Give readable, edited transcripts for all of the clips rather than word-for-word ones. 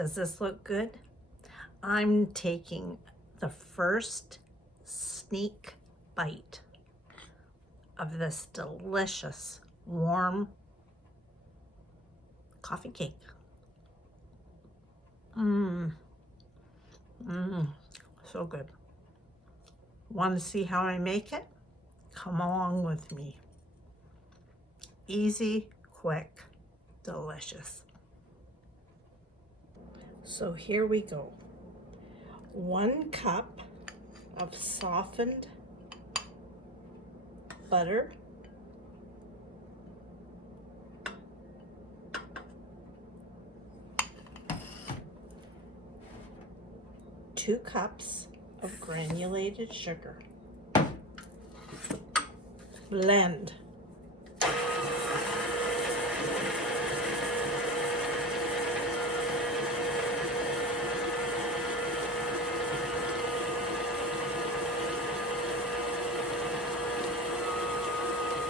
Does this look good? I'm taking the first sneak bite of this delicious warm coffee cake. So good. Want to see how I make it? Come along with me. Easy, quick, delicious. So here we go. 1 cup of softened butter, 2 cups of granulated sugar. Blend.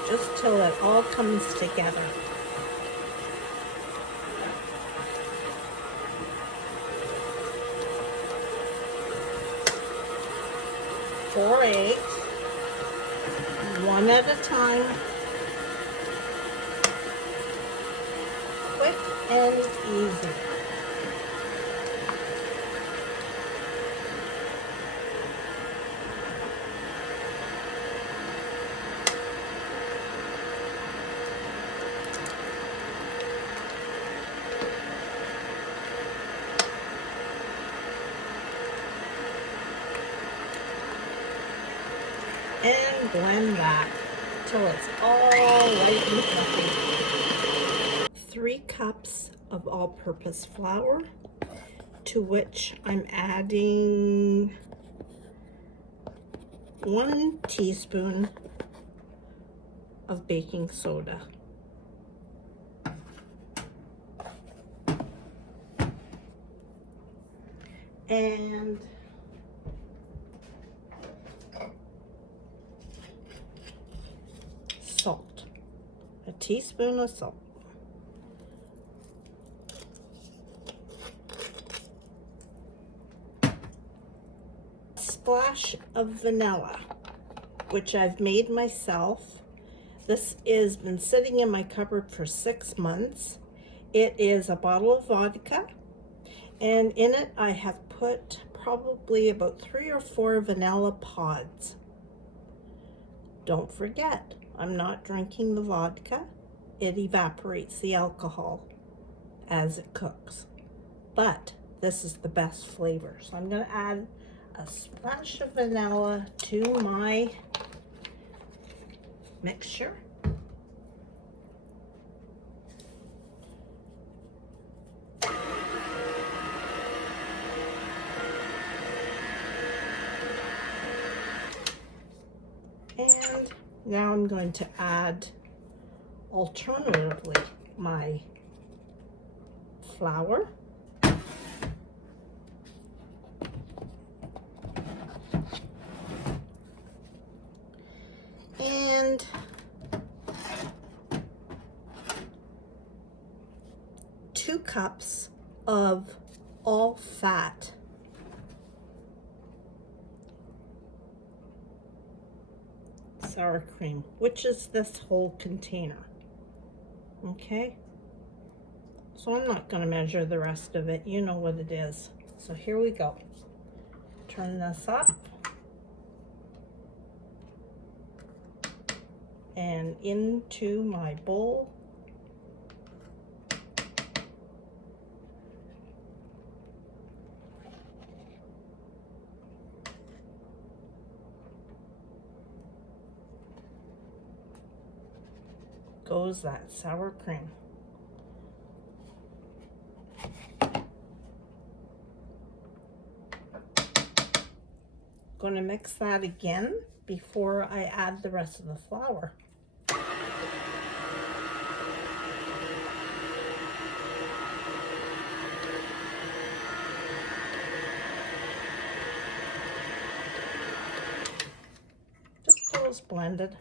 Just till it all comes together. 4 eggs, 1 at a time, quick and easy. And blend that till it's all light and fluffy. 3 cups of all-purpose flour, to which I'm adding 1 teaspoon of baking soda. And salt, a teaspoon of salt. A splash of vanilla, which I've made myself. This has been sitting in my cupboard for 6 months. It is a bottle of vodka, and in it I have put probably about 3 or 4 vanilla pods. Don't forget, I'm not drinking the vodka. It evaporates the alcohol as it cooks. But this is the best flavor. So I'm going to add a splash of vanilla to my mixture. And now I'm going to add, alternatively, my flour. And two cups of all fat sour cream, which is this whole container. Okay, so I'm not going to measure the rest of it. You know what it is. So here we go. Turn this up and into my bowl. Goes that sour cream. Going to mix that again before I add the rest of the flour. Just goes blended.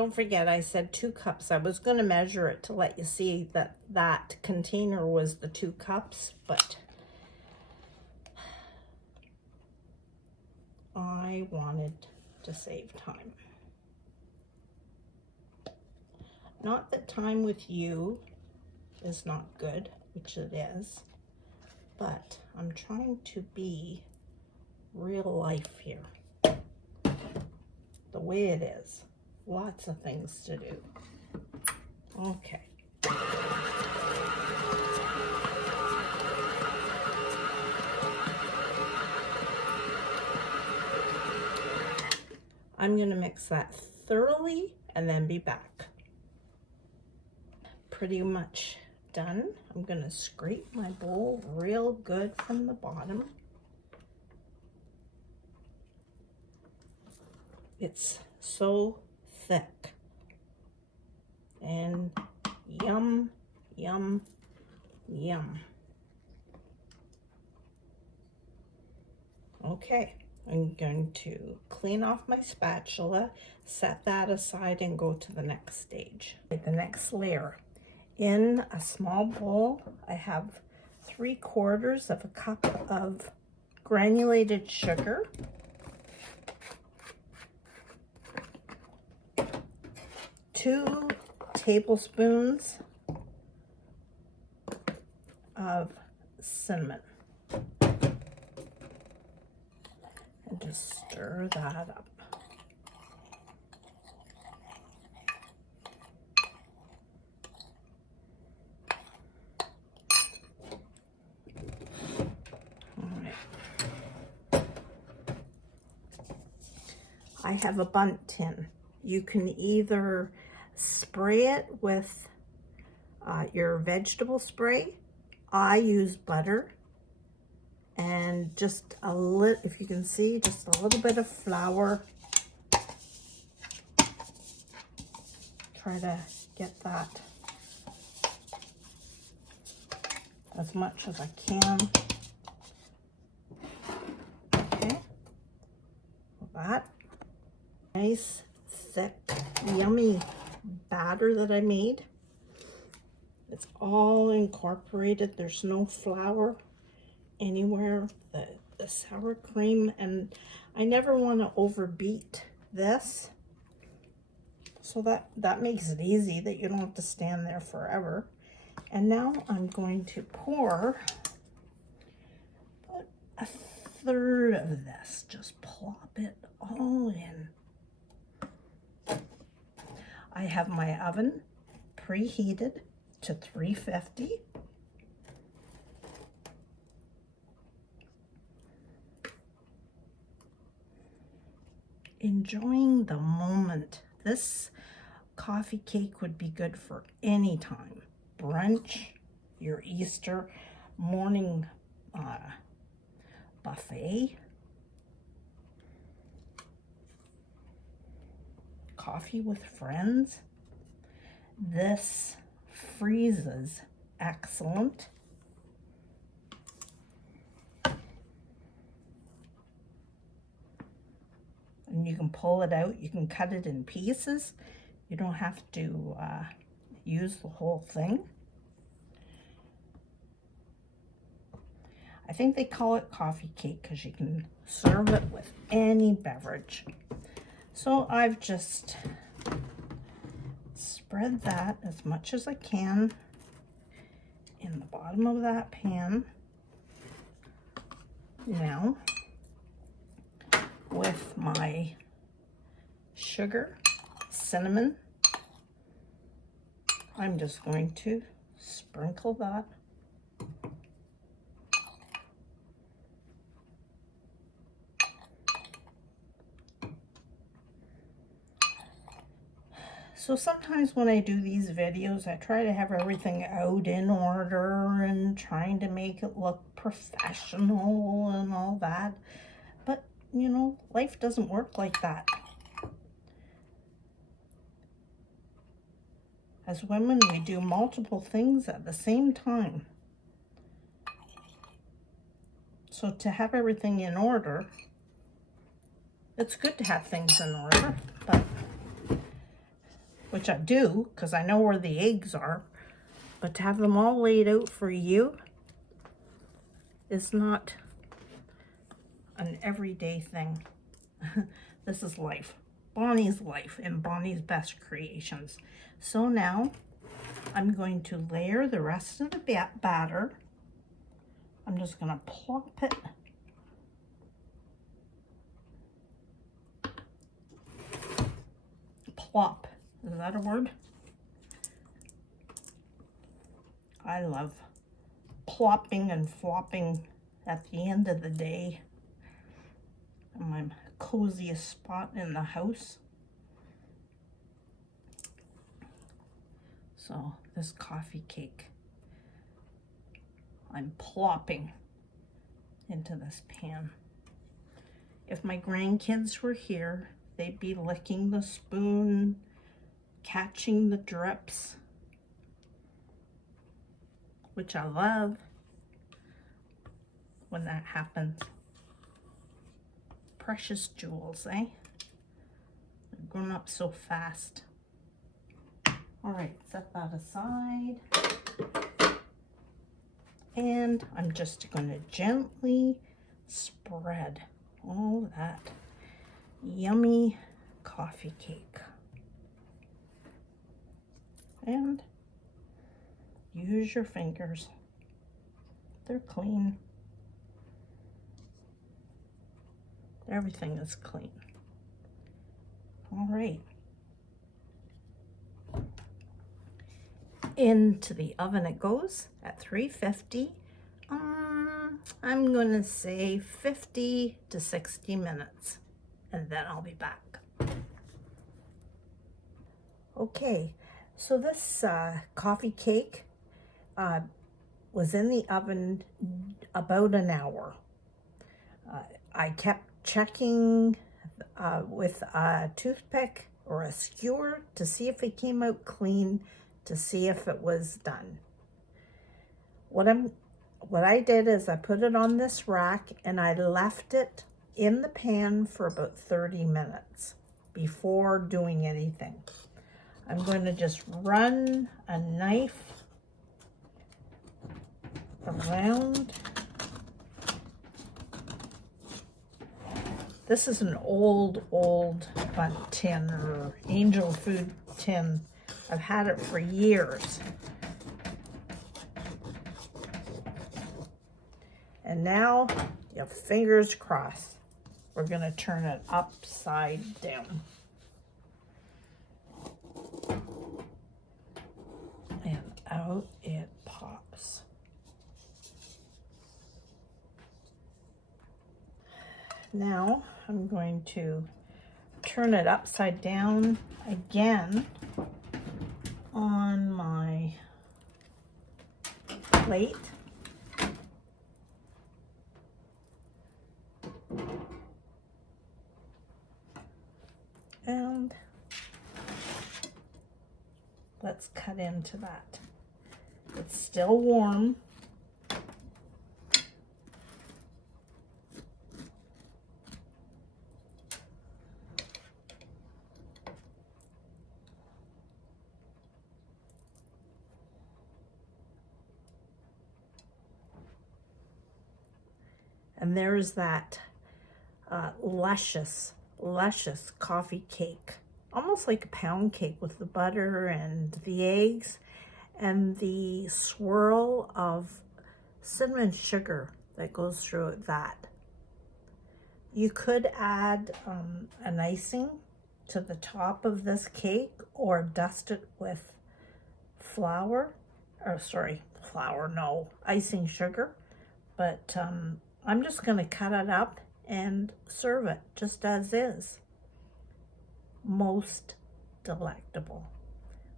don't forget I said 2 cups. I was going to measure it to let you see that that container was the 2 cups, but I wanted to save time. Not that time with you is not good, which it is, but I'm trying to be real life here. The way it is. Lots of things to do. Okay. I'm going to mix that thoroughly and then be back. Pretty much done. I'm going to scrape my bowl real good from the bottom. It's so thick. And yum, yum, yum. Okay, I'm going to clean off my spatula, set that aside, and go to the next stage. The next layer. In a small bowl, I have 3/4 of a cup of granulated sugar. 2 tablespoons of cinnamon. And just stir that up. I have a bundt tin. You can either spray it with your vegetable spray. I use butter and just a little, if you can see, just a little bit of flour. Try to get that as much as I can. Okay, that nice, thick, yummy batter that I made. It's all incorporated. There's no flour anywhere. The sour cream, and I never want to overbeat this. So that makes it easy that you don't have to stand there forever. And now I'm going to pour about 1/3 of this. Just plop it all in. I have my oven preheated to 350. Enjoying the moment. This coffee cake would be good for any time. Brunch, your Easter morning buffet, coffee with friends. This freezes excellent. And you can pull it out, you can cut it in pieces. You don't have to use the whole thing. I think they call it coffee cake because you can serve it with any beverage. So I've just spread that as much as I can in the bottom of that pan. Now, with my sugar, cinnamon, I'm just going to sprinkle that . So sometimes when I do these videos, I try to have everything out in order and trying to make it look professional and all that. But, you know, life doesn't work like that. As women, we do multiple things at the same time. So to have everything in order, it's good to have things in order, but which I do because I know where the eggs are, but to have them all laid out for you is not an everyday thing. This is life. Bonnie's life and Bonnie's best creations. So now I'm going to layer the rest of the batter. I'm just going to plop it plop. Is that a word? I love plopping and flopping at the end of the day. My coziest spot in the house. So this coffee cake, I'm plopping into this pan. If my grandkids were here, they'd be licking the spoon, catching the drips, which I love when that happens. Precious jewels, eh? They've grown up so fast. All right, set that aside. And I'm just going to gently spread all that yummy coffee cake. And use your fingers. They're clean. Everything is clean. All right. Into the oven it goes at 350. I'm going to say 50 to 60 minutes, and then I'll be back. Okay, so this coffee cake was in the oven about an hour. I kept checking with a toothpick or a skewer to see if it came out clean, to see if it was done. What I did is I put it on this rack and I left it in the pan for about 30 minutes before doing anything. I'm going to just run a knife around. This is an old Bundt tin or angel food tin. I've had it for years. And now, you have fingers crossed. We're going to turn it upside down. And out it pops. Now, I'm going to turn it upside down again on my plate. And let's cut into that. It's still warm. And there's that luscious coffee cake, almost like a pound cake with the butter and the eggs and the swirl of cinnamon sugar that goes through that. You could add an icing to the top of this cake or dust it with icing sugar, but I'm just going to cut it up and serve it just as is. Most delectable.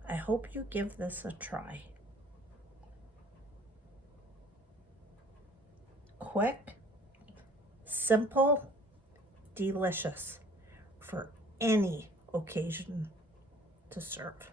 I hope you give this a try. Quick, simple, delicious for any occasion to serve.